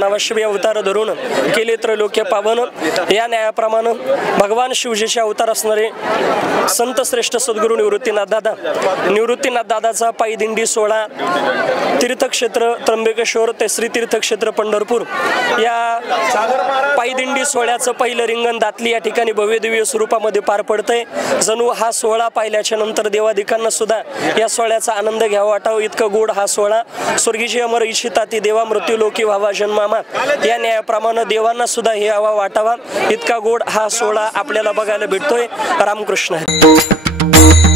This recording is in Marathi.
नवशिव अवतार धरून केले त्रैलोक्य पावन। या न्यायाप्रमाणे भगवान शिवजीचे अवतार असणारे संत श्रेष्ठ सद्गुरू निवृत्तीनाथ दादाचा पायी दिंडी सोहळा तीर्थक्षेत्र त्र्यंबकेश्वर ते श्री तीर्थक्षेत्र पंढरपूर या पायी दिंडी सोहळ्याचं पहिलं रिंगण दातली या ठिकाणी भव्यदिव्य स्वरूपामध्ये पार पडतंय। जणू हा सोहळा पाहिल्याच्या नंतर देवादिकांना सुद्धा या सोहळ्याचा आनंद घ्यावा वाटावा इतकं गोड हा सोहळा। स्वर्गीय अमर इच्छिता ती देवा मृत्यू लोकी व्हावा जन्मामा या न्यायाप्रमाणे देवांना सुद्धा हे हवा वाटावा इतका गोड हा सोहळा आपल्याला बघायला भेटतोय। रामकृष्ण हरी।